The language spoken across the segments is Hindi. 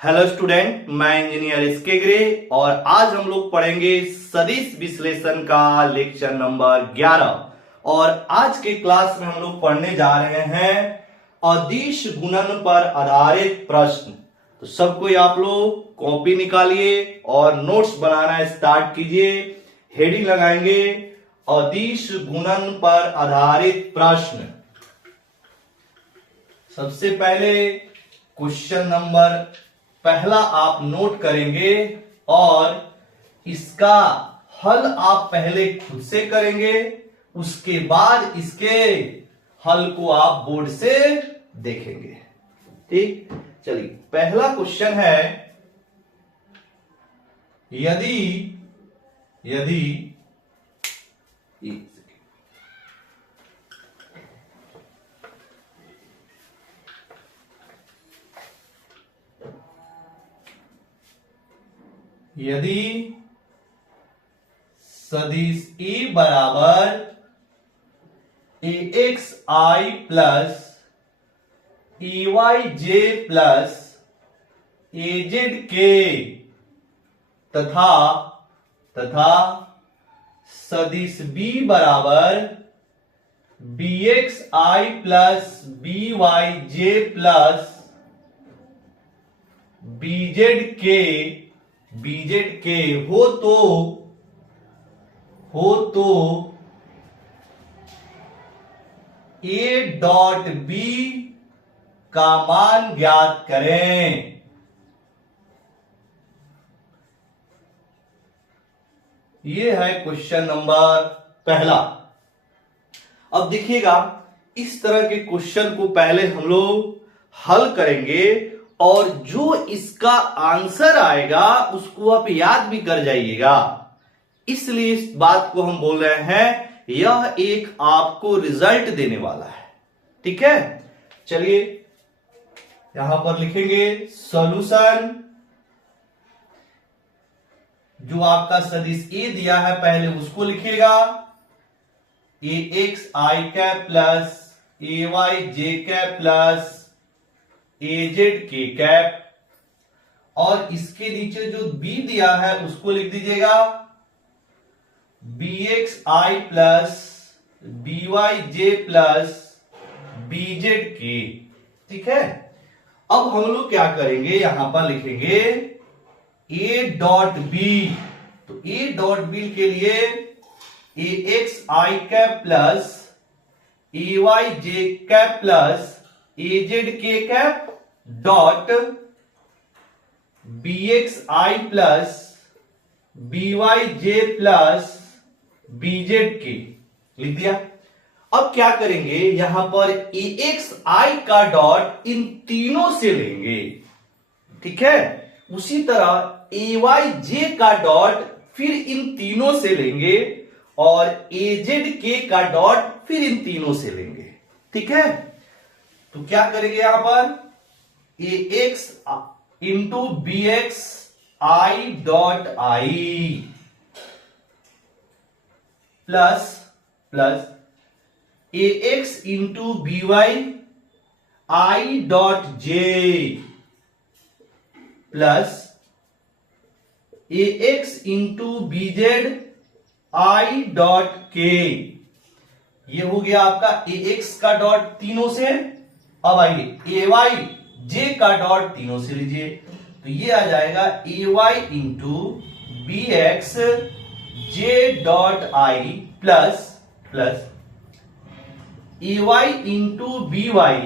हेलो स्टूडेंट, मैं इंजीनियर एसके ग्रे और आज हम लोग पढ़ेंगे सदिश विश्लेषण का लेक्चर नंबर 11। और आज के क्लास में हम लोग पढ़ने जा रहे हैं अदिश गुणन पर आधारित प्रश्न। तो सब कोई आप लोग कॉपी निकालिए और नोट्स बनाना स्टार्ट कीजिए। हेडिंग लगाएंगे अदिश गुणन पर आधारित प्रश्न। सबसे पहले क्वेश्चन नंबर पहला आप नोट करेंगे और इसका हल आप पहले खुद से करेंगे, उसके बाद इसके हल को आप बोर्ड से देखेंगे। ठीक, चलिए पहला क्वेश्चन है यदि सदिश E बराबर AXI plus EYJ plus AZK तथा सदिश B बराबर BXI plus BYJ plus BZK हो तो A डॉट B का मान ज्ञात करें। यह है क्वेश्चन नंबर पहला। अब देखिएगा, इस तरह के क्वेश्चन को पहले हम लोग हल करेंगे और जो इसका आंसर आएगा उसको आप याद भी कर जाइएगा। इसलिए इस बात को हम बोल रहे हैं यह एक आपको रिजल्ट देने वाला है। ठीक है, चलिए यहां पर लिखेंगे सॉल्यूशन। जो आपका सदिश ए दिया है पहले उसको लिखिएगा AXI cap plus AYJ cap plus AZK cap, और इसके नीचे जो B दिया है उसको लिख दीजिएगा BXI plus BYJ plus BZK। ठीक है, अब हम लोग क्या करेंगे, यहां पर लिखेंगे A डॉट बी। तो A डॉट बी के लिए AXI cap plus AYJ cap plus AZK cap dot BXI plus BYJ plus BZK लिख दिया। अब क्या करेंगे, यहां पर AXI का डॉट इन तीनों से लेंगे। ठीक है, उसी तरह AYJ का डॉट फिर इन तीनों से लेंगे और AZK का डॉट फिर इन तीनों से लेंगे। ठीक है, तो क्या करेंगे यहां पर AX into BX I dot I plus AX into BY I dot J plus AX into BZ I dot K। ये हो गया आपका AX का डॉट तीनों से। अब आइए AYJ का डॉट तीनों से लीजिए, तो ये आ जाएगा AY into BX J dot I plus AY into BY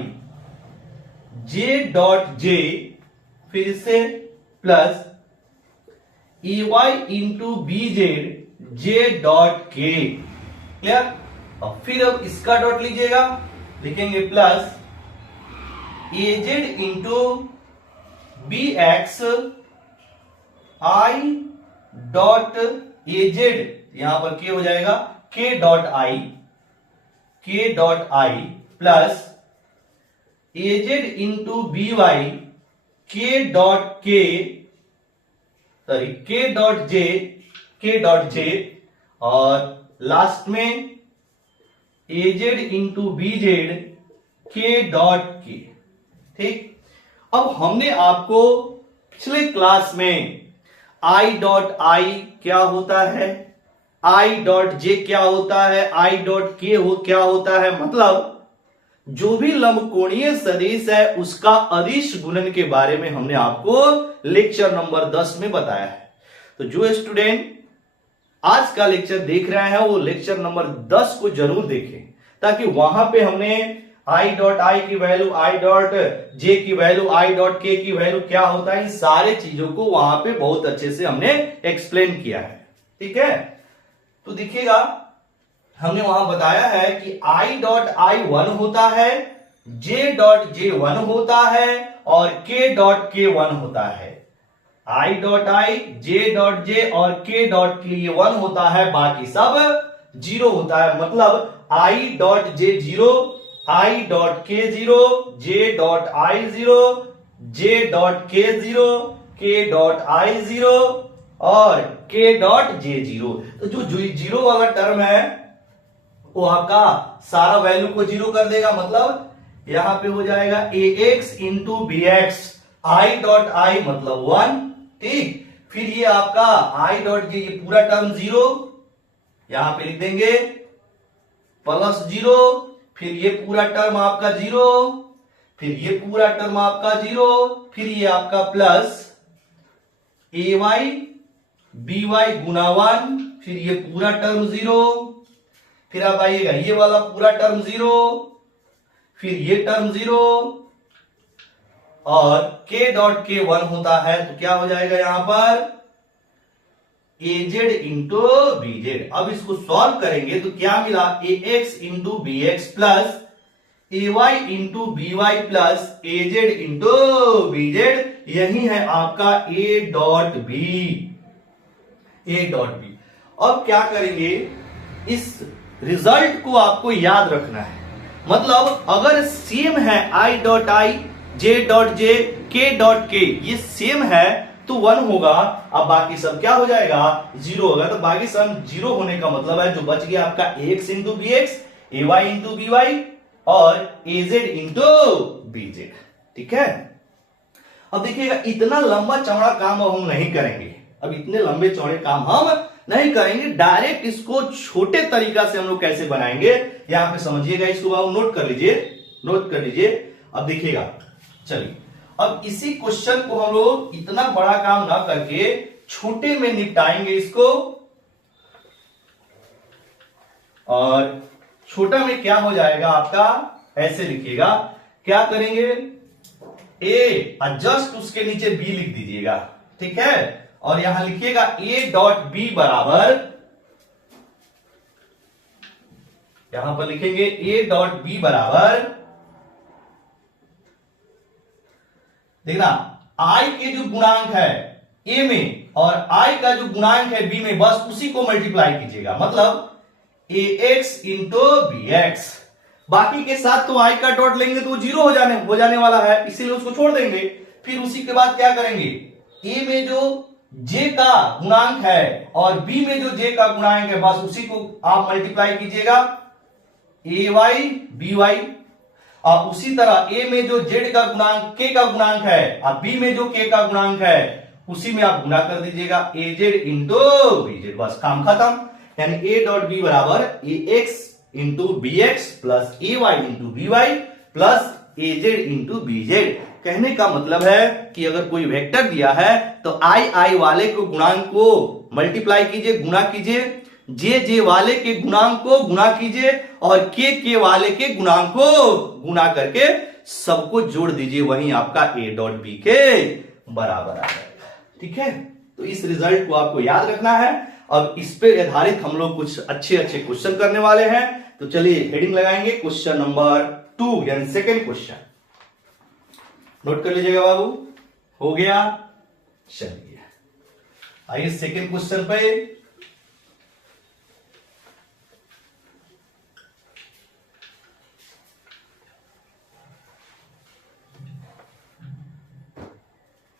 J dot J फिर से plus AY into BZ J dot K। Clear? और फिर अब इसका डॉट लीजिएगा, लिखेंगे plus AZ into BX I dot AZ, यहां पर K हो जाएगा K dot I plus AZ into BY K dot J और लास्ट में AZ into BZ K dot K। ठीक, अब हमने आपको पिछले क्लास में आई डॉट आई क्या होता है, आई डॉट जे क्या होता है, आई डॉट के हो क्या होता है, मतलब जो भी लंबकोणीय सदिश है उसका अदिश गुणन के बारे में हमने आपको लेक्चर नंबर 10 में बताया है। तो जो स्टूडेंट आज का लेक्चर देख रहे हैं वो लेक्चर नंबर 10 को जरूर देखें, ताकि वहां पे हमने आई डॉट आई की वैल्यू, आई डॉट जे की वैल्यू, आई डॉट के की वैल्यू क्या होता है, इन सारे चीजों को वहां पे बहुत अच्छे से हमने एक्सप्लेन किया है। ठीक है, तो देखिएगा हमने वहां बताया है कि आई डॉट आई 1 होता है, जे डॉट जे 1 होता है और के डॉट के 1 होता है। आई डॉट आई, जे डॉट जे और के डॉट के लिए 1 होता है, बाकी सब 0 होता है। मतलब I dot J 0, I dot के 0, J dot I 0, J dot के 0, के डॉट आई 0 और के डॉट जे 0। तो जो 0 वाला टर्म है वो आपका सारा वैल्यू को 0 कर देगा। मतलब यहां पे हो जाएगा A X into B X, I dot I मतलब 1, ठीक। फिर ये आपका आई डॉट जे, ये पूरा टर्म 0 यहां पे लिख देंगे, प्लस 0, फिर ये पूरा टर्म आपका 0, फिर ये पूरा टर्म आपका 0, फिर ये आपका plus A Y B Y गुना 1, फिर ये पूरा टर्म 0, फिर आप आइएगा ये वाला पूरा टर्म 0, फिर ये टर्म 0 और के डॉट के 1 होता है। तो क्या हो जाएगा यहां पर एजेड इंटू बीजेड। अब इसको सॉल्व करेंगे तो क्या मिला, A X into B X plus A Y into B Y plus A Z into B Z, यही है आपका A dot B, A dot B. अब क्या करेंगे, इस रिजल्ट को आपको याद रखना है। मतलब अगर सेम है आई डॉट आई, जे डॉट जे, के डॉट के, ये सेम है तो 1 होगा, अब बाकी सब क्या हो जाएगा 0 होगा। तो बाकी सब 0 होने का मतलब है जो बच गया आपका एक्स इंटू बी एक्स, ए वाई इंटू बी वाई और एजेड इंटू बीजेड। ठीक है, अब देखिएगा इतना लंबा चौड़ा काम अब हम नहीं करेंगे, अब इतने लंबे चौड़े काम हम नहीं करेंगे, डायरेक्ट इसको छोटे तरीका से हम लोग कैसे बनाएंगे यहां पे समझिएगा। इसको आप नोट कर लीजिए, नोट कर लीजिए। अब देखिएगा, चलिए अब इसी क्वेश्चन को हम लोग इतना बड़ा काम ना करके छोटे में निपटाएंगे इसको। और छोटा में क्या हो जाएगा आपका, ऐसे लिखिएगा, क्या करेंगे ए और जस्ट उसके नीचे बी लिख दीजिएगा, ठीक है। और यहां लिखिएगा ए डॉट बी बराबर, यहां पर लिखेंगे ए डॉट बी बराबर, देखना आई के जो गुणांक है ए में और आई का जो गुणांक है बी में, बस उसी को मल्टीप्लाई कीजिएगा। मतलब ए एक्स इंटू बी एक्स, बाकी के साथ तो आई का डॉट लेंगे तो वो 0 हो जाने वाला है, इसीलिए उसको छोड़ देंगे। फिर उसी के बाद क्या करेंगे, ए में जो जे का गुणांक है और बी में जो जे का गुणांक है, बस उसी को आप मल्टीप्लाई कीजिएगा, ए वाई बी वाई। और उसी तरह ए में जो जेड का गुणांक, के का गुणांक है और बी में जो के का गुणांक है, उसी में आप गुणा कर दीजिएगा, A Z into B Z, बस काम खत्म। यानी ए डॉट बी बराबर A X into B X plus A Y into B Y plus A Z into B Z. कहने का मतलब है कि अगर कोई वेक्टर दिया है तो आई आई वाले को गुणांक को मल्टीप्लाई कीजिए, गुणा कीजिए, जे जे वाले के गुणांक को गुणा कीजिए और के वाले के गुणांक को गुणा करके सबको जोड़ दीजिए, वहीं आपका ए डॉट बी के बराबर आ जाएगा। ठीक है, तो इस रिजल्ट को आपको याद रखना है। अब इस पे आधारित हम लोग कुछ अच्छे अच्छे क्वेश्चन करने वाले हैं। तो चलिए हेडिंग लगाएंगे क्वेश्चन नंबर 2 यानी सेकेंड क्वेश्चन। नोट कर लीजिएगा बाबू, हो गया। चलिए आइए सेकेंड क्वेश्चन पे।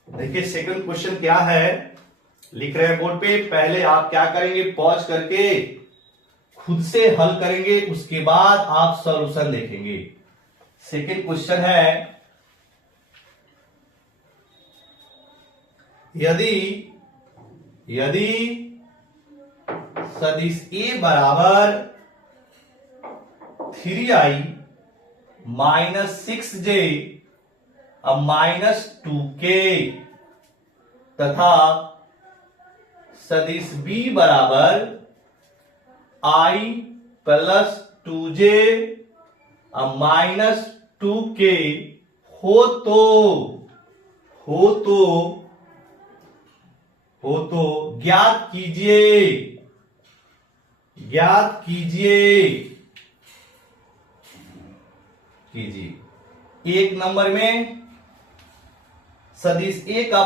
देखिए सेकंड क्वेश्चन क्या है, लिख रहे हैं बोर्ड पे। पहले आप क्या करेंगे, पॉज करके खुद से हल करेंगे, उसके बाद आप सॉल्यूशन देखेंगे। सेकंड क्वेश्चन है, यदि यदि सदिश A बराबर 3i -6j -2k तथा सदिश B बराबर i + 2j -2k हो तो ज्ञात कीजिए एक नंबर में सदिश A का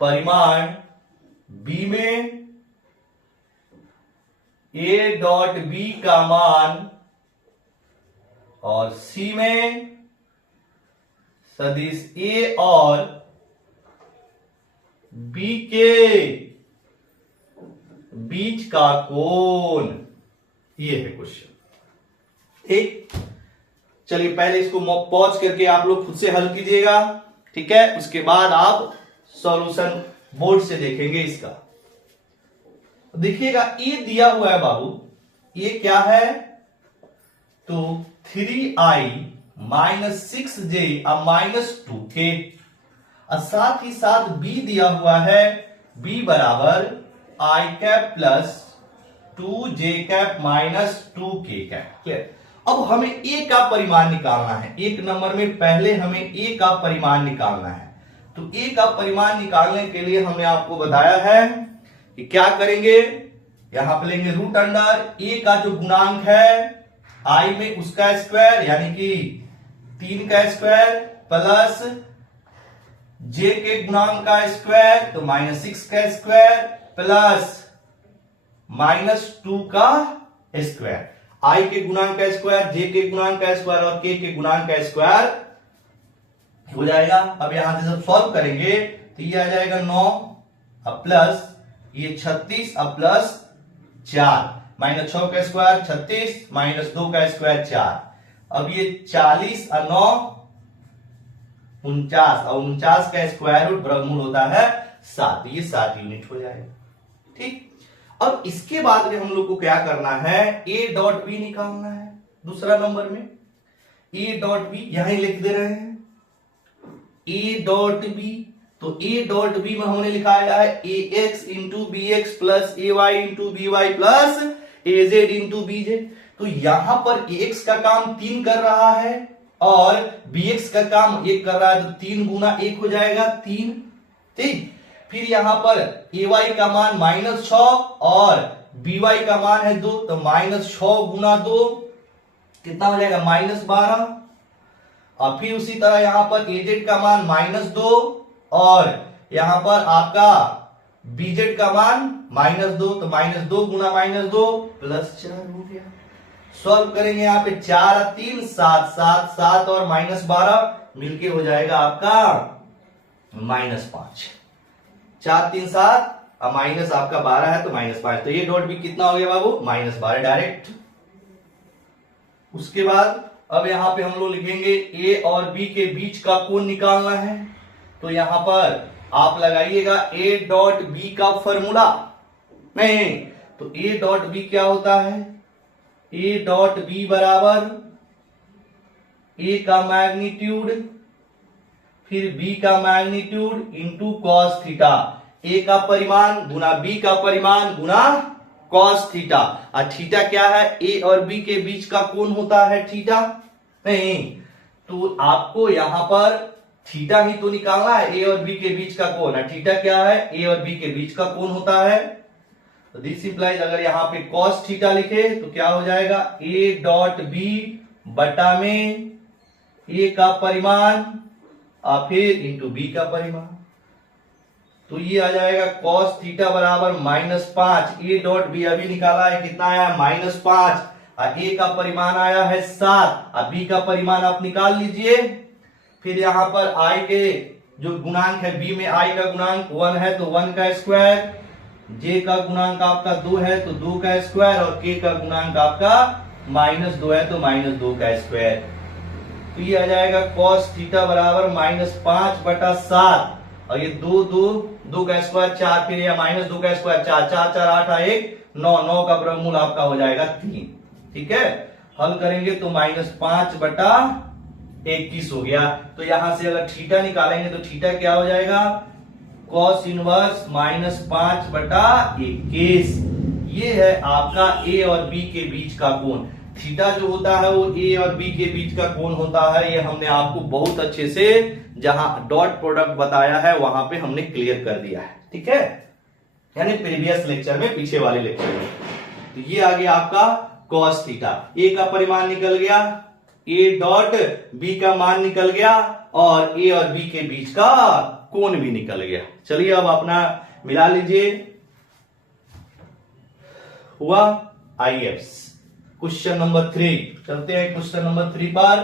परिमाण B में A डॉट B का मान और C में सदिश A और B के बीच का कोण, ये है क्वेश्चन। ठीक, चलिए पहले इसको पॉज करके आप लोग खुद से हल कीजिएगा, ठीक है। उसके बाद आप सॉल्यूशन बोर्ड से देखेंगे इसका। देखिएगा ये दिया हुआ है बाबू, ये क्या है, तो 3i -6j -2k, और साथ ही साथ b दिया हुआ है, b बराबर i cap plus 2j cap -2k cap. Clear. अब हमें a का परिमाण निकालना है, एक नंबर में पहले हमें a का परिमाण निकालना है। तो a का परिमाण निकालने के लिए हमने आपको बताया है कि क्या करेंगे, यहां पे लेंगे रूट अंडर a का जो गुणांक है i में उसका स्क्वायर यानी कि 3 का स्क्वायर प्लस j के गुणांक का स्क्वायर तो -6 का स्क्वायर प्लस -2 का स्क्वायर, i के गुणांक का स्क्वायर, j के गुणांक का स्क्वायर और k के गुणांक का स्क्वायर हो जाएगा। अब यहां से जब सॉल्व करेंगे तो ये आ जाएगा 9 अब प्लस ये 36 अब प्लस 4, -6 का स्क्वायर 36 -2 का स्क्वायर 4, अब ये 40 और 9 49 और 49 का स्क्वायर रूट वर्गमूल होता है 7, ये 7 यूनिट हो जाएगा। ठीक, अब इसके बाद में हम लोग को क्या करना है, a डॉट बी निकालना है दूसरा नंबर में। a डॉट बी यहां लिख दे रहे हैं, a डॉट बी, तो a डॉट बी में हमने लिखाया है ax into B X plus ay into B Y plus az into bz। तो यहां पर ax का काम 3 कर रहा है और bx का काम 1 कर रहा है, तो 3 गुना 1 हो जाएगा 3। ठीक, फिर यहां पर ay का मान -6 और by का मान है 2, तो -6 गुना 2 कितना हो जाएगा -12, और फिर उसी तरह यहां पर az का मान -2 और यहां पर आपका bz का मान -2, तो -2 गुना -2 +4 हो गया। सॉल्व करेंगे यहाँ पे 4 और 3 7 7 7 और -12 मिलके हो जाएगा आपका -5, 4 3 7 और माइनस आपका 12 है तो -5, तो ये डॉट भी कितना हो गया बाबू -12 डायरेक्ट। उसके बाद अब यहां पे हम लोग लिखेंगे a और b के बीच का कोण निकालना है, तो यहां पर आप लगाइएगा a डॉट b का फॉर्मूला, नहीं तो a डॉट b क्या होता है, a डॉट b बराबर a का मैग्नीट्यूड फिर b का magnitude into cos theta, a का परिमाण गुना b का परिमाण गुना कॉस थीटा, और थीटा क्या है, a और b के बीच का कोण होता है थीटा, नहीं तो आपको यहां पर थीटा ही तो निकालना है, a और b के बीच का कोण है, थीटा क्या है, a और b के बीच का कोण होता है। तो दिस इंप्लाइज अगर यहां पे कॉस थीटा लिखे तो क्या हो जाएगा, a डॉट b बटा में a का परिमाण और फिर इंटू b का परिमाण, तो ये आ जाएगा कॉस थीटा बराबर -5, a डॉट बी अभी निकाला है कितना आया -5, और a का परिमाण आया है 7 और b का परिमाण आप निकाल लीजिए। फिर यहां पर i के जो गुणांक है, b में i का गुणांक 1 है तो 1 का स्क्वायर, j का गुणांक आपका 2 है तो 2 का स्क्वायर और k का गुणांक आपका -2 है तो -2 का स्क्वायर। तो ये आ जाएगा cos थीटा बराबर -5/7, और ये 2 का स्क्वायर 4, फिर या -2 का स्क्वायर 4, 4 4 8 1 9, 9 का वर्गमूल आपका हो जाएगा 3। ठीक है, हल करेंगे तो -5/21 हो गया। तो यहां से अगर थीटा निकालेंगे तो थीटा क्या हो जाएगा, cos इनवर्स -5/21। ये है आपका ए और बी के बीच का कोण। थीटा जो होता है वो ए और बी के बीच का कोण होता है। ये हमने आपको बहुत अच्छे से जहां डॉट प्रोडक्ट बताया है वहां पे हमने क्लियर कर दिया है। ठीक है, यानी प्रीवियस लेक्चर में, पीछे वाले लेक्चर में। तो ये आ गया आपका cos थीटा। ए का परिमाण निकल गया, ए डॉट बी का मान निकल गया, और ए और बी के बीच का कोण भी निकल गया। चलिए अब अपना मिला लीजिए, हुआ IF। क्वेश्चन नंबर 3 चलते हैं क्वेश्चन नंबर 3 पर।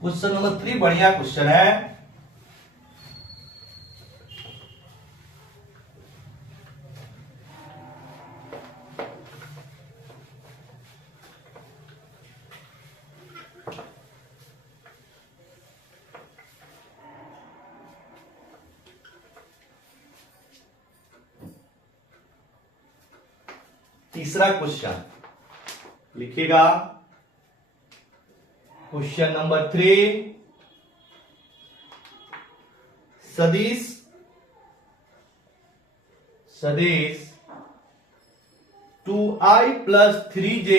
क्वेश्चन नंबर 3 बढ़िया क्वेश्चन है। तीसरा क्वेश्चन लिखिएगा, क्वेश्चन नंबर 3, सदिश 2i + 3j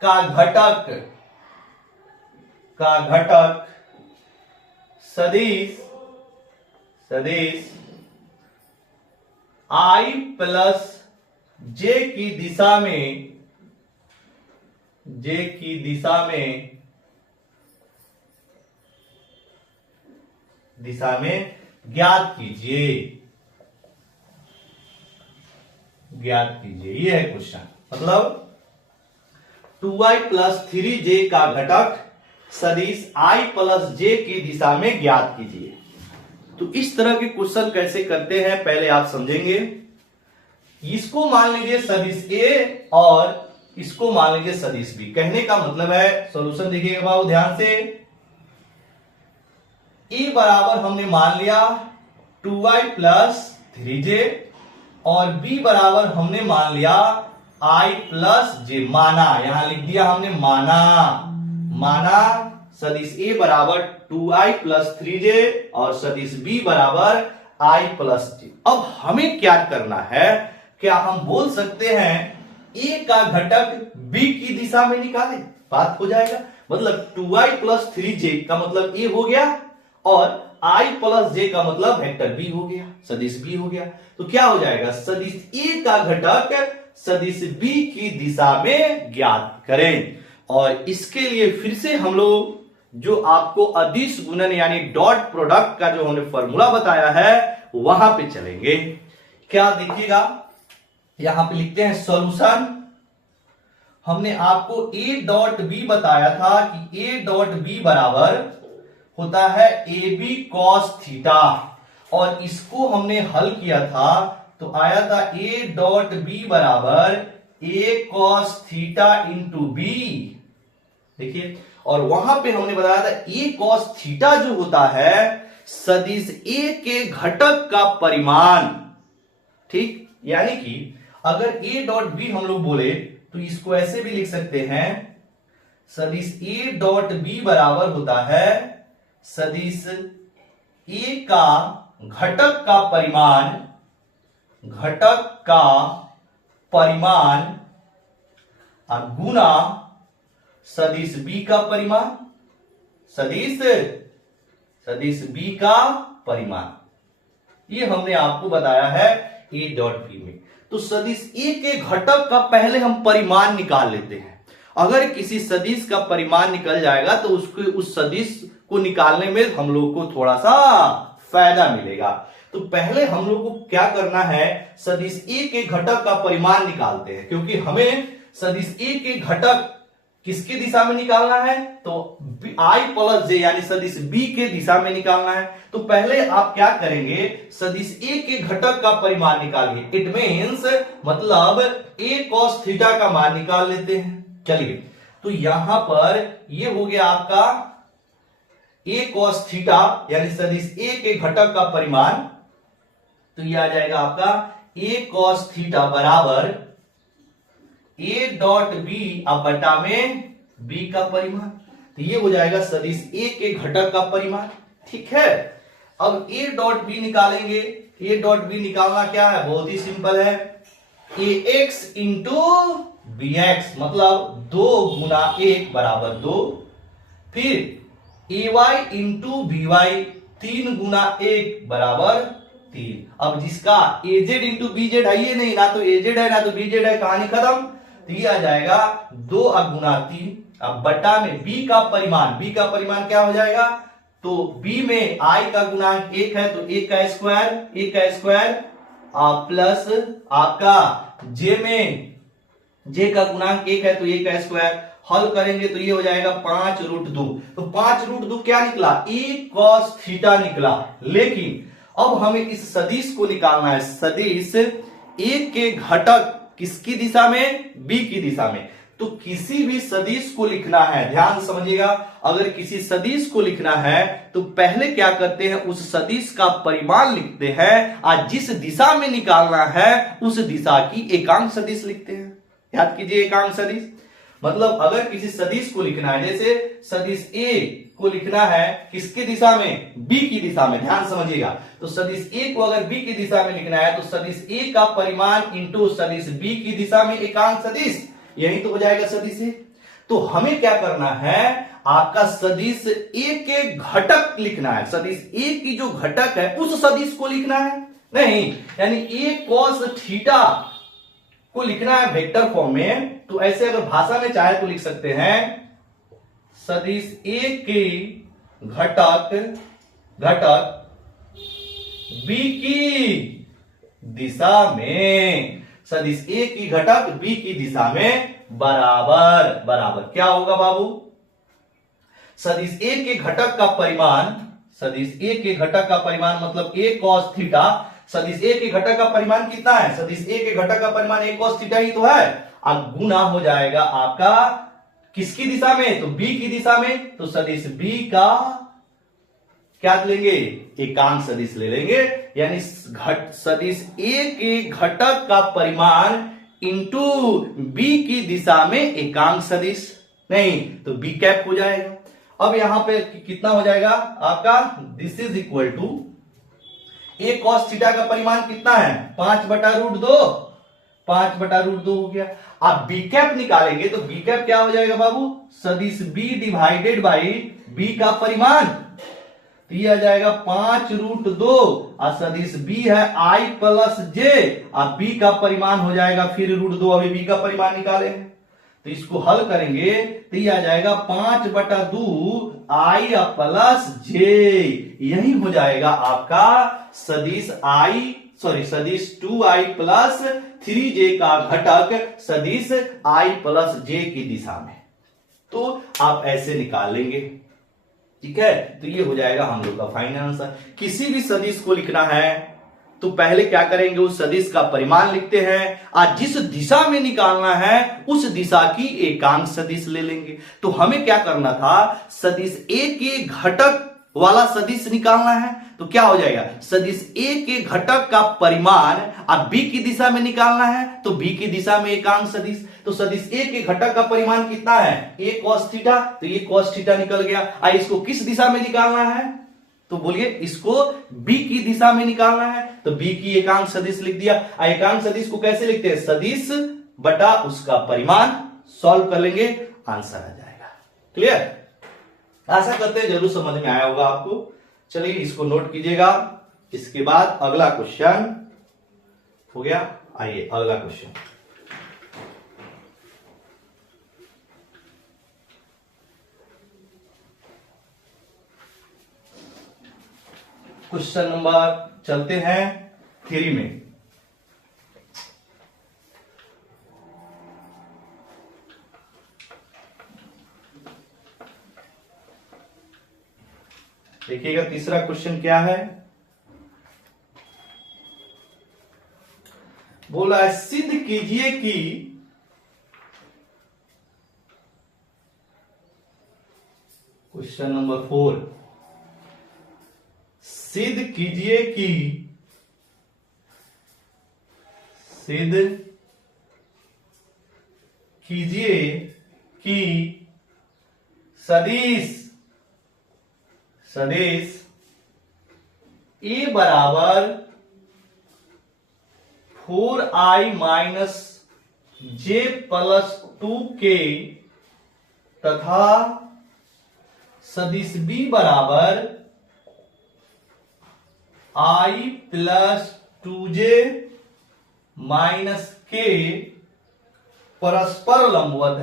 का घटक सदिश i + j की दिशा में ज्ञात कीजिए। ये है क्वेश्चन। मतलब 2i + 3j का घटक सदिश i + j की दिशा में ज्ञात कीजिए। तो इस तरह के क्वेश्चन कैसे करते हैं पहले आप समझेंगे। इसको मान लीजिए सदिश A और इसको मान लीजिए सदिश B। कहने का मतलब है, सॉल्यूशन देखिएगा बाबू ध्यान से। A बराबर हमने मान लिया 2i + 3j, और B बराबर हमने मान लिया i + j। माना, यहां लिख दिया हमने माना सदिश A बराबर 2i + 3j और सदिश B बराबर i + j। अब हमें क्या करना है, क्या हम बोल सकते हैं A का घटक B की दिशा में निकालें, बात हो जाएगा। मतलब 2i + 3j का मतलब A हो गया, और i + j का मतलब वेक्टर B हो गया, सदिश B हो गया। तो क्या हो जाएगा, सदिश A का घटक सदिश B की दिशा में ज्ञात करें। और इसके लिए फिर से हम लोग जो आपको अदिश गुणन यानी डॉट प्रोडक्ट का जो हमने फॉर्मूला बताया है वहां पे चलेंगे। क्या देखिएगा, यहां पे लिखते हैं सॉल्यूशन। हमने आपको A.B बताया था कि A.B बराबर होता है AB cos थीटा, और इसको हमने हल किया था तो आया था A.B बराबर A cos theta into B। देखिए, और वहां पे हमने बताया था A cos थीटा जो होता है सदिश A के घटक का परिमाण। ठीक, यानी कि अगर A.B हम लोग बोले तो इसको ऐसे भी लिख सकते हैं, सदिश A.B बराबर होता है सदिश A का घटक का परिमाण और गुना सदिश B का परिमाण, सदिश B का परिमाण। ये हमने आपको बताया है A.B में। तो सदिश A के घटक का पहले हम परिमाण निकाल लेते हैं। अगर किसी सदिश का परिमाण निकल जाएगा तो उस सदिश को निकालने में हम लोग को थोड़ा सा फायदा मिलेगा। तो पहले हम लोग को क्या करना है, सदिश A के घटक का परिमाण निकालते हैं, क्योंकि हमें सदिश A के घटक किसकी दिशा में निकालना है, तो i + j यानी सदिश B के दिशा में निकालना है। तो पहले आप क्या करेंगे, सदिश A के घटक का परिमाण निकालिए। इट मीन्स मतलब A cos थीटा का मान निकाल लेते हैं। चलिए तो यहां पर ये हो गया आपका a cos थीटा, यानी सदिश a के घटक का परिमाण। तो ये आ जाएगा आपका a cos थीटा बराबर a डॉट b अब बटा में b का परिमाण। तो ये हो जाएगा सदिश a के घटक का परिमाण। ठीक है, अब a डॉट b निकालेंगे। a डॉट b निकालना क्या है, बहुत ही सिंपल है, ax इंटू bx, मतलब 2 गुना 1 बराबर 2, फिर ay इंटू by 3 गुना 1 बराबर 3। अब जिसका az इंटू bz है, ये नहीं, ना तो az है ना तो bz है, कहानी खत्म। तो ये आ जाएगा 2 गुना 3, अब बटा में b का परिमाण। b का परिमाण क्या हो जाएगा, तो b में i का गुणांक 1 है, तो 1 का स्क्वायर प्लस आपका j में j का गुणांक 1 है, तो 1 का स्क्वायर। हल करेंगे तो ये हो जाएगा 5√2। तो 5√2 क्या निकला, a cos थीटा निकला। लेकिन अब हमें इस सदिश को निकालना है। सदिश a के घटक किसकी दिशा में, b की दिशा में। तो किसी भी सदिश को लिखना है, ध्यान समझिएगा, अगर किसी सदिश को लिखना है तो पहले क्या करते हैं, उस सदिश का परिमाण लिखते हैं, और जिस दिशा में निकालना है उस दिशा की एकांक सदिश लिखते हैं। याद कीजिए, एकांक सदिश मतलब अगर किसी सदिश को लिखना है, जैसे सदिश a को लिखना है किसकी दिशा में, b की दिशा में, ध्यान समझिएगा। तो सदिश a को अगर b की दिशा में लिखना है तो सदिश a का परिमाण इंटू सदिश b की दिशा में एकांक सदिश, यही तो हो जाएगा सदिश a। तो हमें क्या करना है, आपका सदिश a के घटक लिखना है। सदिश a की जो घटक है उस सदिश को लिखना है, नहीं, यानी a cos थीटा को लिखना है वेक्टर फॉर्म में। तो ऐसे अगर भाषा में चाहे तो लिख सकते हैं, सदिश a के घटक b की दिशा में, सदिश a की घटक b की दिशा में बराबर क्या होगा बाबू, सदिश a के घटक का परिमाण, सदिश a के घटक का परिमाण मतलब a cos थीटा। सदिश a के घटक का परिमाण कितना है, सदिश a के घटक का परिमाण a cos थीटा ही तो है। अब गुना हो जाएगा आपका किसकी दिशा में, तो b की दिशा में। तो सदिश b का क्या लेंगे, एकांक सदिश ले लेंगे, यानी सदिश a के घटक का परिमाण इंटू b की दिशा में एकांक सदिश, नहीं तो b कैप हो जाएगा। अब यहां पे कितना हो जाएगा आपका, this is equal to a cos theta का परिमाण कितना है, 5/√2, 5/√2 हो गया। आप b कैप निकालेंगे तो b कैप क्या हो जाएगा बाबू, सदिश b डिवाइडेड बाई b का परिमाण। तो ये आ जाएगा 5√2, और सदिश b है i प्लस j, और b का परिमाण हो जाएगा फिर √2। अभी b का परिमाण निकालेंगे तो इसको हल करेंगे तो ये आ जाएगा 5/2 i प्लस j, यही हो जाएगा आपका सदिश सदिश 2i प्लस 3j का घटक सदिश i प्लस j की दिशा में। तो आप ऐसे निकाल लेंगे, ठीक है। तो ये हो जाएगा हम लोग का फाइनल आंसर। किसी भी सदिश को लिखना है तो पहले क्या करेंगे, उस सदिश का परिमाण लिखते हैं, और जिस दिशा में निकालना है उस दिशा की एकांक सदिश ले लेंगे। तो हमें क्या करना था, सदिश a के घटक वाला सदिश निकालना है। तो क्या हो जाएगा, सदिश a के घटक का परिमाण अब b की दिशा में निकालना है, तो b की दिशा में एकांक सदिश। तो सदिश a के घटक का परिमाण कितना है, a cos थीटा, तो ये cos थीटा निकल गया। और इसको किस दिशा में निकालना है, तो बोलिए इसको b की दिशा में निकालना है, तो b की एकांक सदिश लिख दिया। एकांक सदिश को कैसे लिखते हैं, सदिश बटा उसका परिमाण। सॉल्व कर लेंगे, आंसर आ जाएगा। क्लियर, आशा करते हैं जरूर समझ में आया होगा आपको। चलिए इसको नोट कीजिएगा। इसके बाद अगला क्वेश्चन हो गया, आइए अगला क्वेश्चन। क्वेश्चन नंबर चलते हैं 3 में। देखिएगा तीसरा क्वेश्चन क्या है, बोला है सिद्ध कीजिए कि क्वेश्चन नंबर 4, सिद्ध कीजिए कि सदिश ए बराबर 4i माइनस जे प्लस 2k तथा सदिश बी बराबर i प्लस 2j माइनस के परस्पर लंबवत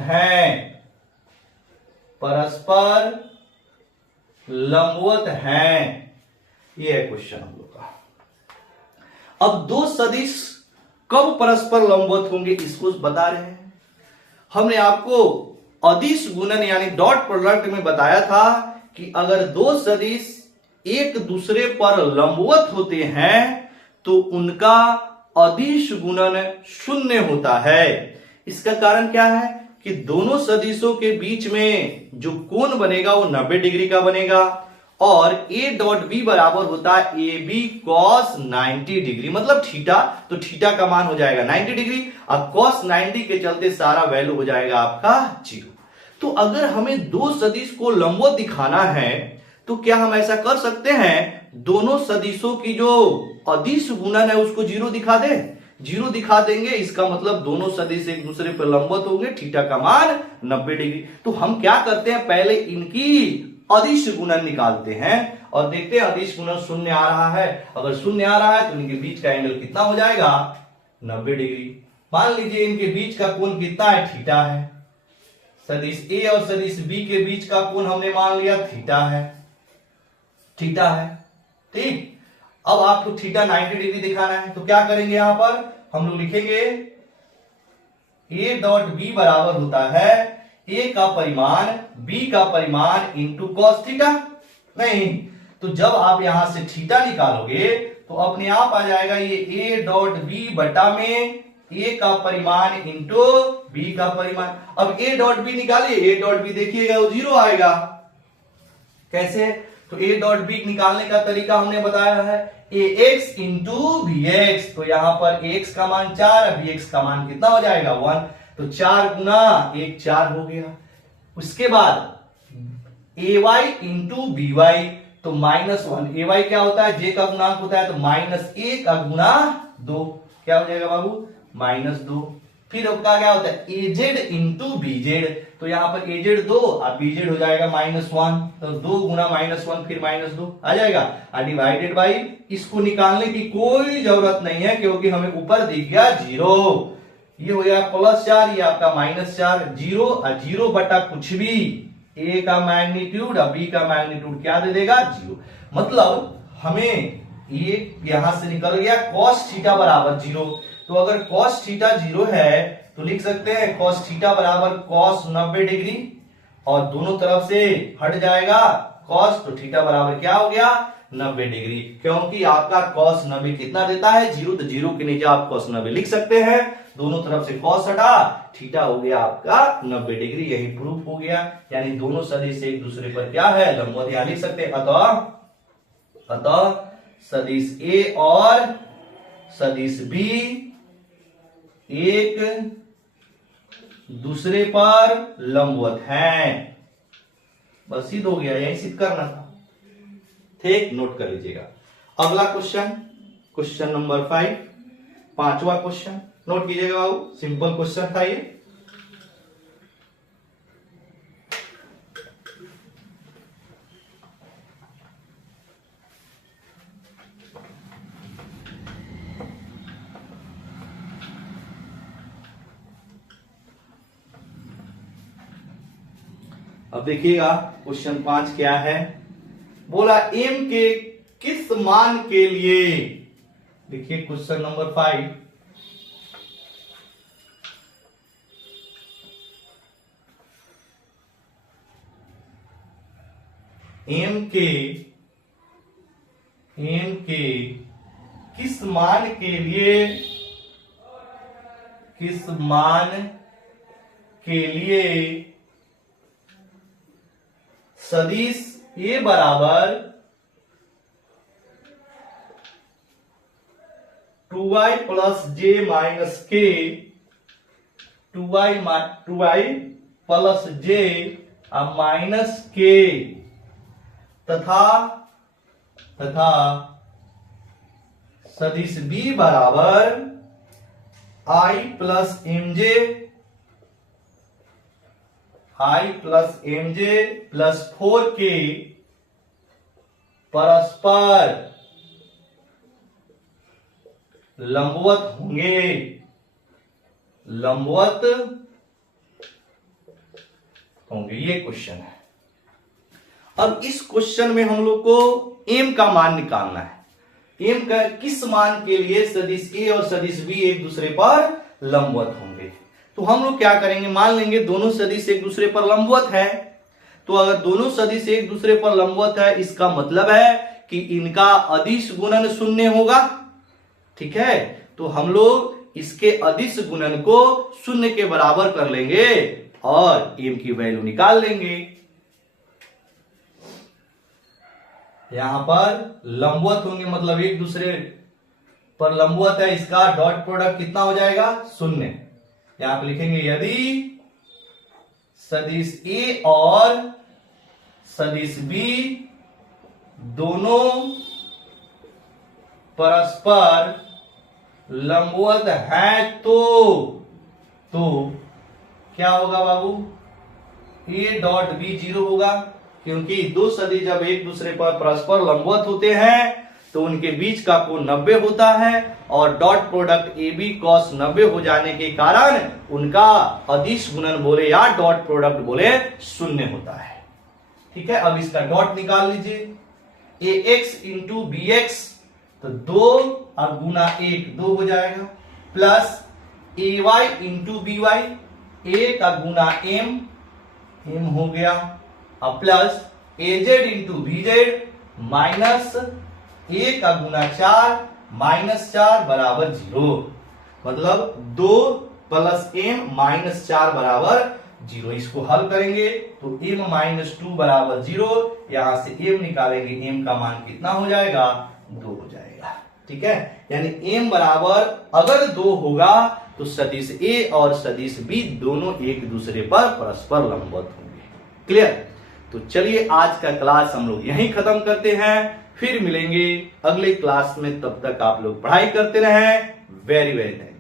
हैं, ये है क्वेश्चन हम लोग का। अब दो सदिश कब परस्पर लंबवत होंगे इसको बता रहे हैं। हमने आपको अदिश गुणन यानी डॉट प्रोडक्ट में बताया था कि अगर दो सदिश एक दूसरे पर लंबवत होते हैं तो उनका अदिश गुणन शून्य होता है। इसका कारण क्या है कि दोनों सदिशों के बीच में जो कोण बनेगा वो 90 डिग्री का बनेगा और a डॉट बी बराबर होता है ए बी कॉस 90 डिग्री, मतलब थीटा, तो थीटा का मान हो जाएगा 90 डिग्री और कॉस 90 के चलते सारा वैल्यू हो जाएगा आपका 0। तो अगर हमें दो सदिश को लंबवत दिखाना है तो क्या हम ऐसा कर सकते हैं, दोनों सदिशों की जो अदिश गुणन है उसको 0 दिखा दे, 0 दिखा देंगे, इसका मतलब दोनों सदिश एक दूसरे पर लंबवत होंगे, थीटा का मान 90 डिग्री। तो हम क्या करते हैं, पहले इनकी अदिश गुणन निकालते हैं और देखते हैं अदिश गुणन शून्य आ रहा है। अगर शून्य आ रहा है तो इनके बीच का एंगल कितना हो जाएगा, 90 डिग्री। मान लीजिए इनके बीच का कोण कितना है, थीटा है। सदिश ए और सदिश बी के बीच का कोण हमने मान लिया थीटा है, ठीक। अब आपको थीटा 90 डिग्री दिखाना है तो क्या करेंगे, यहां पर हम लोग लिखेंगे ए डॉट बी बराबर होता है ए का परिमाण बी का परिमाण इंटू कॉस थीटा। नहीं, तो जब आप यहां से थीटा निकालोगे तो अपने आप आ जाएगा ये ए डॉट बी बटा में ए का परिमाण इंटू बी का परिमाण। अब ए डॉट बी निकालिए, ए डॉट बी देखिएगा वो 0 आएगा। कैसे, तो ए डॉट बी निकालने का तरीका हमने बताया है ए एक्स इंटू बी एक्स। तो यहां पर एक्स का मान 4, बी एक्स का मान कितना हो जाएगा 1, तो 4 गुना 1 4 हो गया। उसके बाद ए वाई इंटू बी वाई, तो -1, ए वाई क्या होता है, जे का गुणांक होता है, तो -1 का गुना 2 क्या हो जाएगा बाबू, -2। फिर उसका क्या होता है एजेड इंटू बीजेड, तो यहां पर एजेड 2 और बीजेड हो जाएगा -1, तो 2 गुना -1 फिर -2 आ जाएगा और डिवाइडेड बाई, इसको निकालने की कोई जरूरत नहीं है क्योंकि हमें ऊपर दिख गया 0। ये हो गया +4, ये आपका -4, 0 और 0 बटा कुछ भी, ए का मैग्नीट्यूड और बी का मैग्नीट्यूड क्या दे देगा 0। मतलब हमें ये यहां से निकल गया cos थीटा बराबर 0। तो अगर cos थीटा 0 है तो लिख सकते हैं cos थीटा बराबर cos 90 डिग्री और दोनों तरफ से हट जाएगा cos, तो थीटा बराबर क्या हो गया 90 डिग्री। क्योंकि आपका cos 90 कितना देता है 0, तो 0 के नीचे आप cos 90 लिख सकते हैं। दोनों तरफ से cos हटा, थीटा हो गया आपका 90 डिग्री, यही प्रूफ हो गया। यानी दोनों सदिश एक दूसरे पर क्या है लंबवत, यहां लिख सकते हैं अतः सदिश ए और सदिश बी एक दूसरे पर लंबवत हैं। बस सिद्ध हो गया, यही सिद्ध करना था, ठीक, नोट कर लीजिएगा। अगला क्वेश्चन नंबर 5, 5वां क्वेश्चन नोट कीजिएगा बाबू, सिंपल क्वेश्चन था ये। अब देखिएगा क्वेश्चन 5 क्या है, बोला m के किस मान के लिए, देखिए क्वेश्चन नंबर 5, m के किस मान के लिए सदिश ए बराबर 2y प्लस जे माइनस के 2y प्लस जे माइनस के तथा सदिश बी बराबर i plus M J plus 4k परस्पर लंबवत होंगे। ये क्वेश्चन है। अब इस क्वेश्चन में हम लोग को एम का मान निकालना है। एम का किस मान के लिए सदिश ए और सदिश बी एक दूसरे पर लंबवत होंगे। तो हम लोग क्या करेंगे, मान लेंगे दोनों सदिश एक दूसरे पर लंबवत है। तो अगर दोनों सदिश एक दूसरे पर लंबवत है, इसका मतलब है कि इनका अदिश गुणन शून्य होगा। ठीक है, तो हम लोग इसके अदिश गुणन को शून्य के बराबर कर लेंगे और एम की वैल्यू निकाल लेंगे। यहां पर लंबवत होंगे, मतलब एक दूसरे पर लंबवत है, इसका डॉट प्रोडक्ट कितना हो जाएगा, शून्य। यहां पर लिखेंगे यदि सदिश ए और सदिश बी दोनों परस्पर लंबवत है तो क्या होगा बाबू, ए डॉट बी 0 होगा, क्योंकि दो सदिश जब एक दूसरे पर परस्पर लंबवत होते हैं तो उनके बीच का कोण 90 होता है और dot product A B cos 90 हो जाने के कारण उनका अदिश गुणन बोले या डॉट प्रोडक्ट बोले शून्य होता है। ठीक है, अब इसका डॉट निकाल लीजिए, A X into B X, तो 2 और गुना 1 2 हो जाएगा, plus A Y into B Y, A का गुना एम हो गया, अब plus A Z into B Z minus A का गुना 4 माइनस 4 बराबर 0, मतलब 2 प्लस एम माइनस 4 बराबर 0। इसको हल करेंगे तो m माइनस 2 बराबर 0, यहां से m निकालेंगे, m का मान कितना हो जाएगा, 2 हो जाएगा। ठीक है, यानी m बराबर अगर 2 होगा तो सदिश a और सदिश b दोनों एक दूसरे पर परस्पर लंबवत होंगे। क्लियर? तो चलिए आज का क्लास हम लोग यहीं खत्म करते हैं, फिर मिलेंगे अगले क्लास में। तब तक आप लोग पढ़ाई करते रहें। Very very thanks.